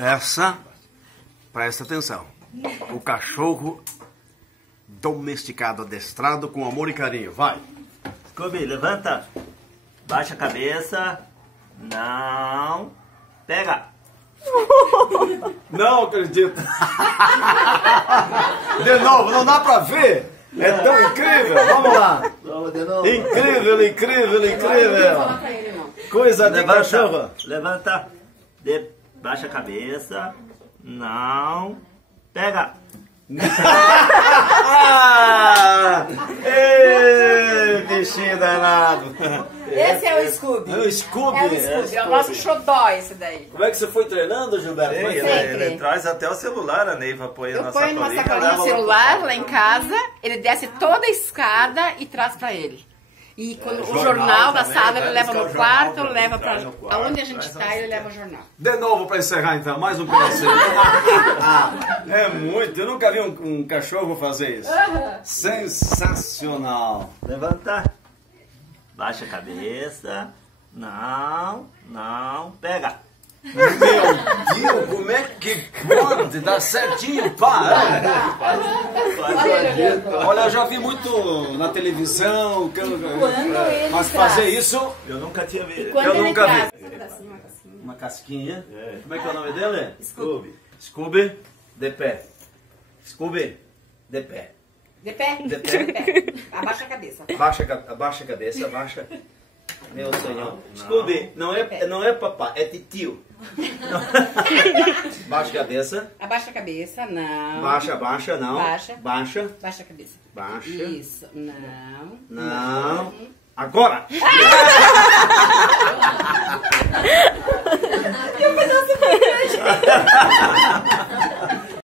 Essa, presta atenção, o cachorro domesticado, adestrado com amor e carinho. Vai. Scooby, levanta. Baixa a cabeça. Não. Pega. Não acredito. De novo, não dá pra ver. É tão incrível. Vamos lá. Vamos de novo. Incrível, incrível, incrível. Coisa de cachorro. Levanta. Baixa a cabeça. Não. Pega. Ei, bichinho danado. Esse é o Scooby. É o Scooby. É o Scooby. É o nosso xodó esse daí. Como é que você foi treinando, Gilberto? Ele traz até o celular, a Neiva põe Eu na ponho numa sacolinha. sacolinha leva celular lá lá em casa, ele desce toda a escada e traz pra ele. E quando o jornal da também, sala ele vai leva buscar no o jornal quarto, também, leva traz pra no quarto, aonde a gente traz tá, ele leva o jornal. De novo para encerrar então, mais um pedacinho. É muito, eu nunca vi um cachorro fazer isso. Sensacional. Levanta. Baixa a cabeça. Não. Pega. Meu Deus, como é que pode dar certinho, pá? Olha, eu já vi muito na televisão, mas fazer isso Eu nunca tinha visto. Quando eu ele nunca traz vi. essa pedacinho, uma casquinha. Uma casquinha. Como é que é o nome dele? Scooby. Scooby, de pé. Scooby, de pé. De pé? De pé. De pé. Abaixa a cabeça. Abaixa a cabeça, abaixa. Meu senhor. Scooby, não é papá, é titio. Baixa a cabeça. Abaixa a cabeça, não. Baixa, não. Baixa. Baixa. Baixa a cabeça. Baixa. Isso, não. Não. Agora! E o pedaço